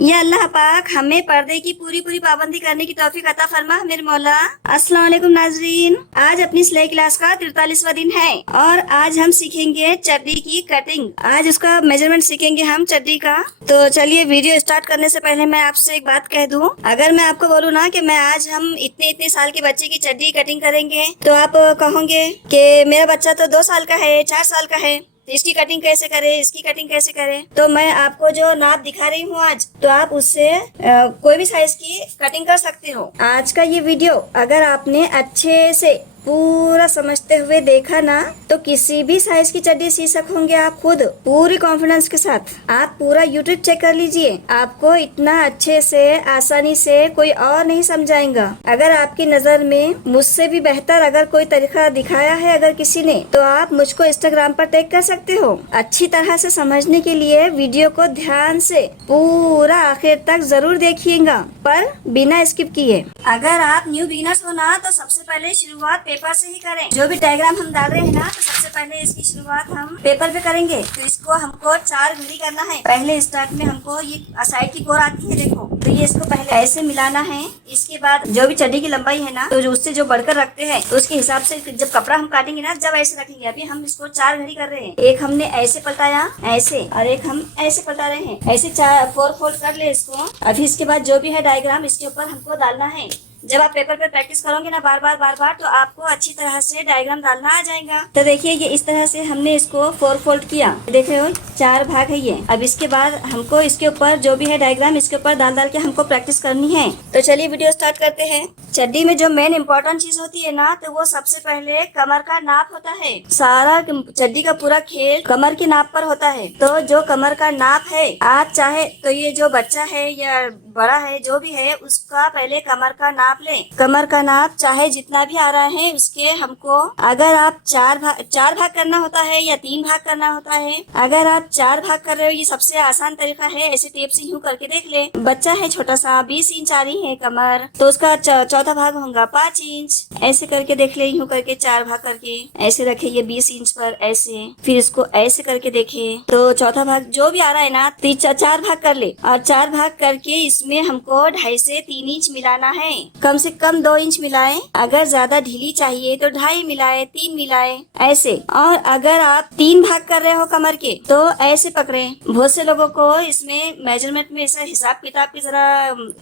ये अल्लाह पाक हमें पर्दे की पूरी पूरी पाबंदी करने की तौफीक अता फरमा मेरे मौला। अस्सलाम वालेकुम नाजरीन, आज अपनी सिलाई क्लास का 43वां दिन है और आज हम सीखेंगे चड्डी की कटिंग। आज उसका मेजरमेंट सीखेंगे हम चड्डी का। तो चलिए वीडियो स्टार्ट करने से पहले मैं आपसे एक बात कह दूं, अगर मैं आपको बोलूं ना कि मैं आज हम इतने इतने साल के बच्चे की चड्डी कटिंग करेंगे तो आप कहोगे कि मेरा बच्चा तो 2 साल का है, 4 साल का है, इसकी कटिंग कैसे करे, इसकी कटिंग कैसे करे। तो मैं आपको जो नाप दिखा रही हूँ आज, तो आप उससे कोई भी साइज की कटिंग कर सकते हो। आज का ये वीडियो अगर आपने अच्छे से पूरा समझते हुए देखा ना तो किसी भी साइज की चड्डी सी सकोगे आप खुद, पूरी कॉन्फिडेंस के साथ। आप पूरा यूट्यूब चेक कर लीजिए, आपको इतना अच्छे से आसानी से कोई और नहीं समझाएगा। अगर आपकी नजर में मुझसे भी बेहतर अगर कोई तरीका दिखाया है अगर किसी ने, तो आप मुझको इंस्टाग्राम पर टैग कर सकते हो। अच्छी तरह से समझने के लिए वीडियो को ध्यान से पूरा आखिर तक जरूर देखिएगा, पर बिना स्किप किए। अगर आप न्यू बिगिनर्स हो ना तो सबसे पहले शुरुआत पेपर से ही करें। जो भी डायग्राम हम डाल रहे हैं ना तो सबसे पहले इसकी शुरुआत हम पेपर पे करेंगे। तो इसको हमको 4 घड़ी करना है। पहले स्टार्ट में हमको ये साइड की कोर आती है, देखो, तो ये इसको पहले ऐसे मिलाना है। इसके बाद जो भी चड्डी की लंबाई है ना तो उससे जो बढ़कर रखते हैं तो उसके हिसाब से जब कपड़ा हम काटेंगे ना जब ऐसे रखेंगे। अभी हम इसको 4 घड़ी कर रहे हैं। एक हमने ऐसे पलटाया ऐसे और एक हम ऐसे पलटा रहे हैं। ऐसे 4 फोल्ड कर ले इसको। अभी इसके बाद जो भी है डायग्राम इसके ऊपर हमको डालना है। जब आप पेपर पे प्रैक्टिस करोगे ना बार बार तो आपको अच्छी तरह से डायग्राम डालना आ जाएगा। तो देखिए ये इस तरह से हमने इसको 4 फोल्ड किया, देख रहे हो 4 भाग है ये। अब इसके बाद हमको इसके ऊपर जो भी है डायग्राम इसके ऊपर डाल के हमको प्रैक्टिस करनी है। तो चलिए वीडियो स्टार्ट करते हैं। चड्डी में जो मेन इम्पोर्टेंट चीज होती है ना तो वो सबसे पहले कमर का नाप होता है। सारा चड्डी का पूरा खेल कमर के नाप पर होता है। तो जो कमर का नाप है, आप चाहे तो ये जो बच्चा है या बड़ा है जो भी है उसका पहले कमर का नाप ले। कमर का नाप चाहे जितना भी आ रहा है उसके हमको, अगर आप 4 भाग करना होता है या 3 भाग करना होता है। अगर आप 4 भाग कर रहे हो ये सबसे आसान तरीका है। ऐसे टेप से यूं करके देख ले। बच्चा है छोटा सा 20 इंच आ रही है कमर, तो उसका चौथा भाग होगा 5 इंच। ऐसे करके देख ले, यूं करके 4 भाग करके ऐसे रखे ये 20 इंच पर ऐसे। फिर इसको ऐसे करके देखे तो चौथा भाग जो भी आ रहा है ना 4 भाग कर ले। और 4 भाग करके इसमें हमको 2.5 से 3 इंच मिलाना है। कम से कम 2 इंच मिलाएं। अगर ज्यादा ढीली चाहिए तो 2.5 मिलाए, 3 मिलाए ऐसे। और अगर आप 3 भाग कर रहे हो कमर के तो ऐसे पकड़े। बहुत से लोगों को इसमें मेजरमेंट में ऐसा हिसाब किताब के जरा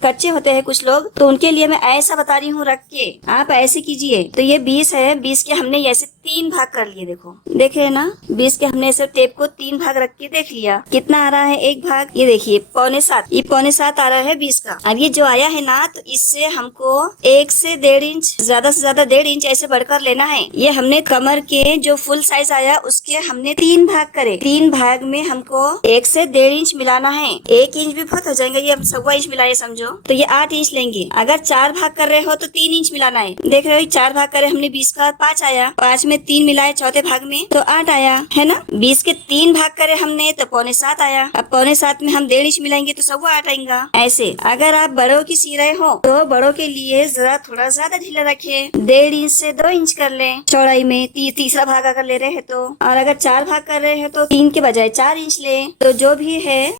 कच्चे होते हैं कुछ लोग, तो उनके लिए मैं ऐसा बता रही हूँ रख के। आप ऐसे कीजिए। तो ये 20 है, 20 के हमने ऐसे 3 भाग कर लिए। देखो देखे ना 20 के हमने ऐसे टेप को 3 भाग रख के देख लिया। कितना आ रहा है एक भाग, ये देखिए 6.25। ये 6.25 आ रहा है 20 का। अब ये जो आया है ना तो इससे हमको 1 से 1.5 इंच, ज्यादा से ज्यादा 1.5 इंच ऐसे बढ़कर लेना है। ये हमने कमर के जो फुल साइज आया उसके हमने 3 भाग करे। 3 भाग में हमको 1 से 1.5 इंच मिलाना है। 1 इंच भी बहुत हो जाएगा, ये हम 1.25 इंच मिलाए समझो, तो ये 8 इंच लेंगे। अगर 4 भाग कर रहे हो तो 3 इंच मिलाना है। देख रहे हो 4 भाग करे हमने 20 का 5 आया, 5 में 3 मिलाए चौथे भाग में तो 8 आया है ना। 20 के 3 भाग करे हमने तो 6.25 आया। अब 6.25 में हम 1.5 इंच मिलाएंगे तो 8.25 आएगा ऐसे। अगर आप बड़ों की सी रहे हो तो बड़ों के लिए जरा थोड़ा ज्यादा ढीला रखे, 1.5 इंच से 2 इंच कर ले चौड़ाई में। तीसरा भाग अगर ले रहे हैं तो, और अगर 4 भाग कर रहे हैं तो 3 के बजाय 4 इंच ले। तो जो भी है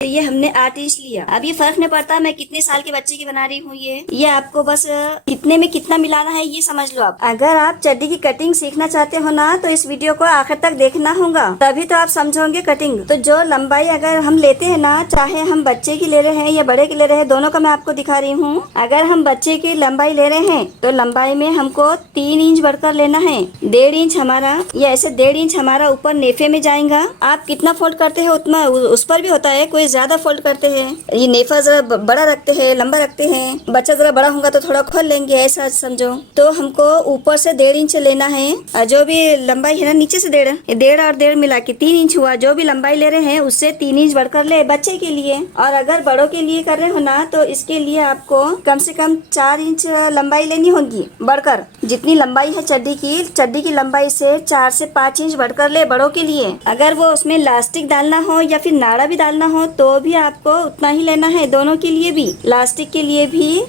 ये हमने 8 इंच लिया। अब ये फर्क नहीं पड़ता मैं कितने साल के बच्चे की बना रही हूँ। ये आपको बस कितने में कितना मिलाना है ये समझ लो आप। अगर आप चड्डी की कटिंग सीखना चाहते हो ना तो इस वीडियो को आखिर तक देखना होगा, तभी तो आप समझोगे कटिंग। तो जो लंबाई अगर हम लेते हैं ना, चाहे हम बच्चे की ले रहे हैं या बड़े की ले रहे हैं, दोनों का मैं आपको दिखा रही हूँ। अगर हम बच्चे की लंबाई ले रहे हैं तो लंबाई में हमको 3 इंच बढ़कर लेना है। 1.5 इंच हमारा, या ऐसे 1.5 इंच हमारा ऊपर नेफे में जाएगा। आप कितना फोल्ड करते हो उतना उस पर भी होता है। कोई ज्यादा फोल्ड करते हैं, ये नेफा जरा बड़ा रखते हैं, लंबा रखते हैं। बच्चा जरा बड़ा होगा तो थोड़ा खोल लेंगे, ऐसा समझो। तो हमको ऊपर से 1.5 इंच लेना है। और जो भी लंबाई है ना नीचे से 1.5 और 1.5 मिला के 3 इंच हुआ। जो भी लंबाई ले रहे हैं उससे 3 इंच बढ़कर ले बच्चे के लिए। और अगर बड़ों के लिए कर रहे हो ना तो इसके लिए आपको कम से कम 4 इंच लंबाई लेनी होगी बढ़कर। जितनी लंबाई है चड्डी की लंबाई से 4 से 5 इंच बढ़कर ले बड़ों के लिए। अगर वो उसमें लास्टिक डालना हो या फिर नाड़ा भी डालना हो तो भी आपको उतना ही लेना है। दोनों के लिए भी, लास्टिक के लिए भी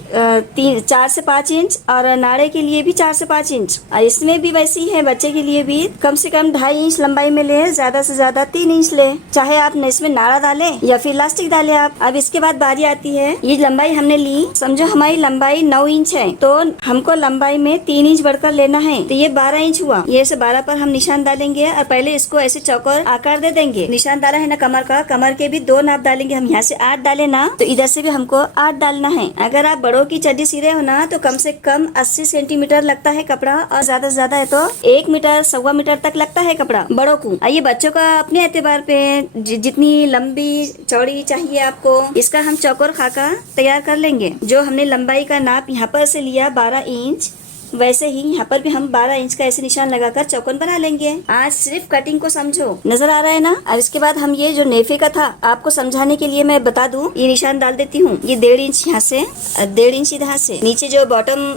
4 से 5 इंच और नाड़े के लिए भी 4 से 5 इंच। और इसमें भी वैसे ही है, बच्चे के लिए भी कम से कम 2.5 इंच लंबाई में ले, ज्यादा से ज्यादा 3 इंच ले, चाहे आप इसमें नाड़ा डाले या फिर लास्टिक डाले आप। अब इसके बाद बारी आती है, ये लंबाई हमने ली, समझो हमारी लंबाई 9 इंच है तो हमको लंबाई में 3 इंच बढ़कर लेना है, तो ये 12 इंच हुआ। ये से 12 पर हम निशान डालेंगे और पहले इसको ऐसे चौकोर आकार दे देंगे। निशान डाला है ना कमर का, कमर के भी 2 नाप डालेंगे हम। यहाँ से 8 डाले ना तो इधर से भी हमको 8 डालना है। अगर आप बड़ों की चड्डी सी रहे हो ना तो कम से कम 80 सेंटीमीटर लगता है कपड़ा, और ज्यादा से ज्यादा है तो 1 मीटर 1.25 मीटर तक लगता है कपड़ा बड़ों को। आइए बच्चों का अपने एतबार पे जितनी लंबी चौड़ी चाहिए आपको, इसका हम चौकोर खाका तैयार कर लेंगे। जो हमने लंबाई का नाप यहाँ पर से लिया 12 इंच, वैसे ही यहाँ पर भी हम 12 इंच का ऐसे निशान लगाकर चौकोन बना लेंगे। आज सिर्फ कटिंग को समझो, नजर आ रहा है ना। और इसके बाद हम ये जो नेफे का था आपको समझाने के लिए मैं बता दूं, ये निशान डाल देती हूँ। ये 1.5 इंच यहाँ से, 1.5 इंच इधर से। नीचे जो बॉटम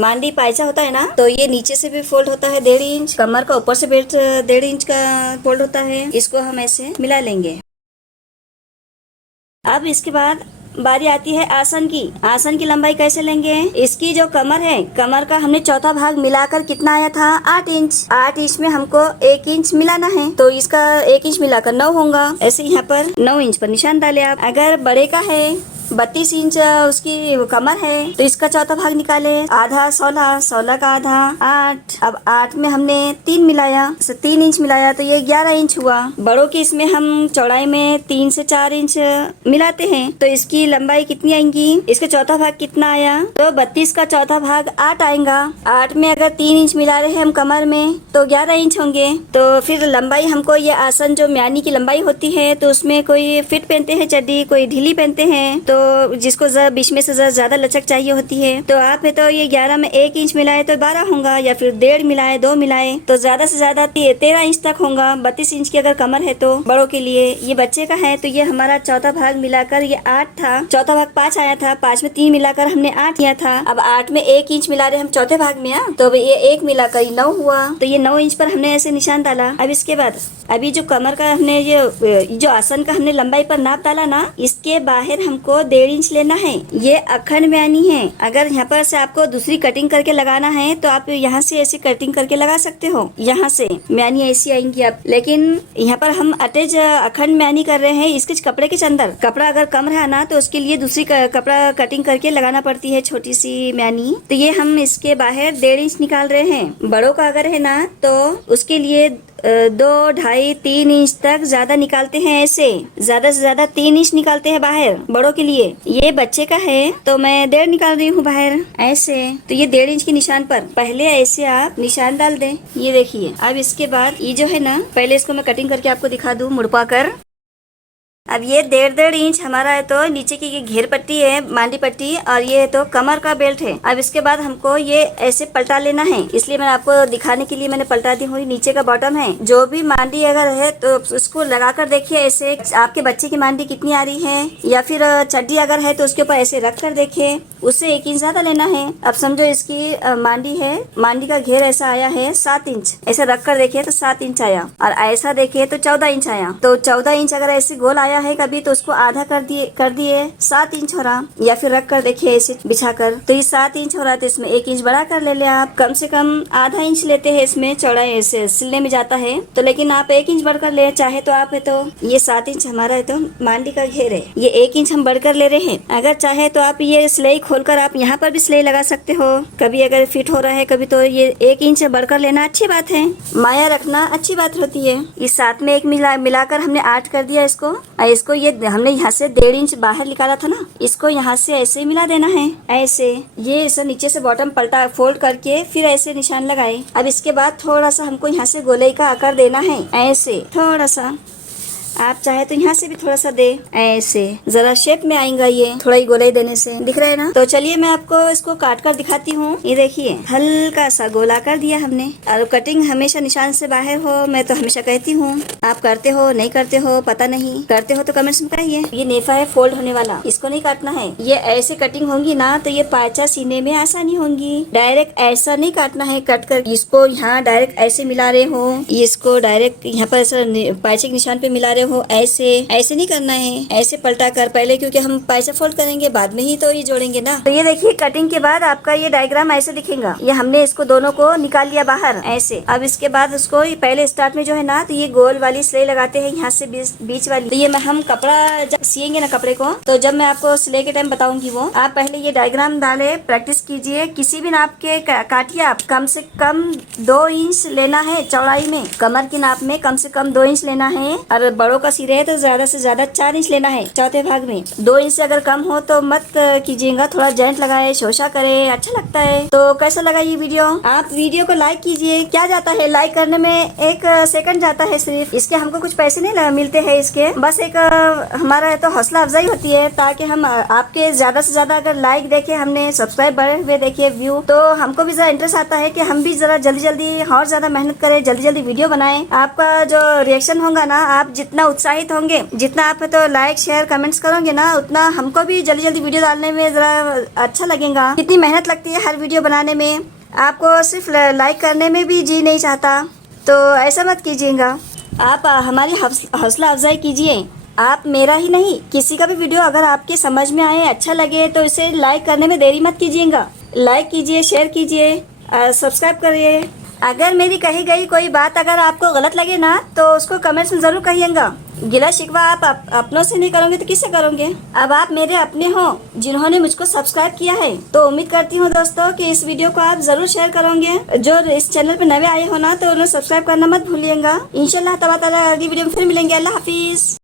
मांडी पायचा होता है ना, तो ये नीचे से भी फोल्ड होता है 1.5 इंच। कमर का ऊपर से बेल्ट 1.5 इंच का फोल्ड होता है। इसको हम ऐसे मिला लेंगे। अब इसके बाद बारी आती है आसन की। आसन की लंबाई कैसे लेंगे? इसकी जो कमर है, कमर का हमने चौथा भाग मिलाकर कितना आया था? 8 इंच। 8 इंच में हमको 1 इंच मिलाना है, तो इसका 1 इंच मिलाकर 9 होगा। ऐसे यहाँ पर 9 इंच पर निशान डाले आप। अगर बड़े का है 32 इंच उसकी कमर है तो इसका चौथा भाग निकाले, आधा 16, 16 का आधा 8। अब 8 में हमने 3 मिलाया, 3 इंच मिलाया तो ये 11 इंच हुआ। बड़ों की इसमें हम चौड़ाई में 3 से 4 इंच मिलाते हैं, तो इसकी लंबाई कितनी आएंगी? इसका चौथा भाग कितना आया? तो 32 का चौथा भाग 8 आएगा। 8 में अगर 3 इंच मिला रहे हैं हम कमर में तो 11 इंच होंगे। तो फिर लंबाई हमको, ये आसन जो म्यानी की लंबाई होती है तो उसमें कोई फिट पहनते हैं चड्डी, कोई ढीली पहनते हैं, तो जिसको बीच में से ज्यादा लचक चाहिए होती है। तो आप है तो ये 11 में 1 इंच मिलाए तो 12 होगा, या फिर 1.5 मिलाए 2 मिलाए तो ज्यादा से ज्यादा 13 इंच तक होगा। 32 इंच की अगर कमर है तो बड़ों के लिए। ये बच्चे का है तो ये हमारा चौथा भाग मिलाकर ये 8 था, चौथा भाग 5 आया था, 5 में 3 मिलाकर हमने 8 किया था। अब 8 में 1 इंच मिला रहे हम चौथे भाग में, तो ये 1 मिलाकर 9 हुआ। तो ये 9 इंच पर हमने ऐसे निशान डाला। अब इसके बाद अभी जो कमर का हमने जो आसन का हमने लंबाई पर नाप डाला ना, इसके बाहर हमको 1.5 इंच लेना है। ये अखंड म्यानी है। अगर यहाँ पर से आपको दूसरी कटिंग करके लगाना है तो आप यहाँ से ऐसी कटिंग करके लगा सकते हो, यहाँ से म्यानी ऐसी आएंगी आप। लेकिन यहाँ पर हम अटैच अखंड म्यानी कर रहे हैं इसके कपड़े के अंदर। कपड़ा अगर कम रहा ना तो उसके लिए दूसरी कपड़ा कटिंग करके लगाना पड़ती है, छोटी सी म्यानी। तो ये हम इसके बाहर 1.5 इंच निकाल रहे हैं। बड़ों का अगर है ना तो उसके लिए 2, 2.5, 3 इंच तक ज्यादा निकालते हैं। ऐसे ज्यादा से ज्यादा 3 इंच निकालते हैं बाहर बड़ों के लिए। ये बच्चे का है तो मैं 1.5 निकाल रही हूँ बाहर ऐसे। तो ये 1.5 इंच के निशान पर पहले ऐसे आप निशान डाल दें। ये देखिए। अब इसके बाद ये जो है ना, पहले इसको मैं कटिंग करके आपको दिखा दूँ मुड़पा कर। अब ये 1.5 इंच हमारा है तो नीचे की ये घेर पट्टी है, मांडी पट्टी, और ये है तो कमर का बेल्ट है। अब इसके बाद हमको ये ऐसे पलटा लेना है, इसलिए मैंने आपको दिखाने के लिए मैंने पलटा दी हूँ। नीचे का बॉटम है, जो भी मांडी अगर है तो उसको लगा कर देखिए ऐसे आपके बच्चे की मांडी कितनी आ रही है, या फिर चड्डी अगर है तो उसके ऊपर ऐसे रख कर देखिए, उससे 1 इंच ज्यादा लेना है। अब समझो इसकी मांडी है, मांडी का घेर ऐसा आया है 7 इंच, ऐसा रख कर देखिए तो 7 इंच आया, और ऐसा देखिए तो 14 इंच आया। तो 14 इंच अगर ऐसे गोल आया है कभी तो उसको आधा कर दिए 7 इंच हो रहा, या फिर रख कर देखिए ऐसे बिछा कर तो ये 7 इंच हो रहा, तो इसमें 1 इंच बढ़ा कर ले ले आप। कम से कम आधा इंच लेते हैं इसमें चौड़ाई, ऐसे सिलने में जाता है तो, लेकिन आप 1 इंच बढ़कर ले चाहे तो आप है तो। ये 7 इंच हमारा है तो मांडी का घेर है, ये 1 इंच हम बढ़कर ले रहे हैं। अगर चाहे तो आप ये सिलाई खोलकर आप यहाँ पर भी सिलाई लगा सकते हो, कभी अगर फिट हो रहा है कभी, तो ये 1 इंच बढ़कर लेना अच्छी बात है, माया रखना अच्छी बात होती है। इस 7 में 1 मिलाकर हमने 8 कर दिया इसको। इसको ये हमने यहाँ से 1.5 इंच बाहर निकाला था ना, इसको यहाँ से ऐसे मिला देना है ऐसे। ये ऐसे नीचे से बॉटम पलटा फोल्ड करके फिर ऐसे निशान लगाए। अब इसके बाद थोड़ा सा हमको यहाँ से गोलाई का आकार देना है ऐसे, थोड़ा सा आप चाहे तो यहाँ से भी थोड़ा सा दे, ऐसे जरा शेप में आएगा ये, थोड़ा ही गोलाई देने से, दिख रहा है ना। तो चलिए मैं आपको इसको काट कर दिखाती हूँ। ये देखिए हल्का सा गोला कर दिया हमने। और कटिंग हमेशा निशान से बाहर हो, मैं तो हमेशा कहती हूँ। आप करते हो नहीं करते हो पता नहीं, करते हो तो कमेंट्स में कहिए। ये नेफा है फोल्ड होने वाला, इसको नहीं काटना है। ये ऐसे कटिंग होंगी ना तो ये पाचा सीने में आसानी होंगी। डायरेक्ट ऐसा नहीं काटना है, कट कर इसको यहाँ डायरेक्ट ऐसे मिला रहे हो, इसको डायरेक्ट यहाँ पर ऐसा पाचे के निशान पे मिला रहे हो, ऐसे ऐसे नहीं करना है। ऐसे पलटा कर पहले, क्योंकि हम पाइचा फोल्ड करेंगे बाद में ही तो ये जोड़ेंगे ना। तो ये देखिए कटिंग के बाद आपका ये डायग्राम ऐसे दिखेगा। ये हमने इसको दोनों को निकाल लिया बाहर ऐसे। अब इसके बाद उसको पहले स्टार्ट में जो है ना, तो ये गोल वाली सिलाई लगाते हैं यहाँ से बीच वाली। तो ये हम कपड़ा जब सिएंगे ना कपड़े को, तो जब मैं आपको सिलाई के टाइम बताऊंगी वो, आप पहले ये डायग्राम डाले, प्रैक्टिस कीजिए। किसी भी नाप के काटिए आप, कम से कम 2 इंच लेना है चौड़ाई में, कमर की नाप में कम से कम 2 इंच लेना है। और बड़ों का सिरे है तो ज्यादा से ज्यादा 4 इंच लेना है चौथे भाग में। 2 इंच से अगर कम हो तो मत कीजिएगा, थोड़ा जॉइंट लगाए, शोषा करे, अच्छा लगता है। तो कैसा लगा ये वीडियो? आप वीडियो को लाइक कीजिए। क्या जाता है लाइक करने में, 1 सेकंड जाता है सिर्फ। इसके हमको कुछ पैसे नहीं मिलते हैं इसके, बस एक हमारा तो हौसला अफजाई होती है, ताकि हम आपके ज्यादा से ज्यादा अगर लाइक देखे, हमने सब्सक्राइब बढ़े हुए देखे व्यू, तो हमको भी जरा इंटरेस्ट आता है कि हम भी जरा जल्दी जल्दी और ज्यादा मेहनत करें, जल्दी जल्दी वीडियो बनाएं। आपका जो रिएक्शन होगा ना, आप जितना उत्साहित होंगे, जितना आप तो लाइक शेयर कमेंट्स करोगे ना, उतना हमको भी जल्दी जल्दी वीडियो डालने में जरा अच्छा लगेगा। कितनी मेहनत लगती है हर वीडियो बनाने में, आपको सिर्फ लाइक करने में भी जी नहीं चाहता, तो ऐसा मत कीजिएगा। आप हमारी हौसला अफजाई कीजिए। आप मेरा ही नहीं, किसी का भी वीडियो अगर आपके समझ में आए, अच्छा लगे, तो इसे लाइक करने में देरी मत कीजिएगा। लाइक कीजिए, शेयर कीजिए, सब्सक्राइब करिए। अगर मेरी कही गई कोई बात अगर आपको गलत लगे ना, तो उसको कमेंट्स में जरूर कहिएगा। गिला शिकवा आप अपनों से नहीं करोगे तो किससे करोगे? अब आप मेरे अपने हो जिन्होंने मुझको सब्सक्राइब किया है, तो उम्मीद करती हूँ दोस्तों कि इस वीडियो को आप जरूर शेयर करोगे। जो इस चैनल पे नए आए हो ना, तो उन्हें सब्सक्राइब करना मत भूलिएगा। इंशाल्लाह तबारा अगली वीडियो में फिर मिलेंगे। अल्लाह हाफिज।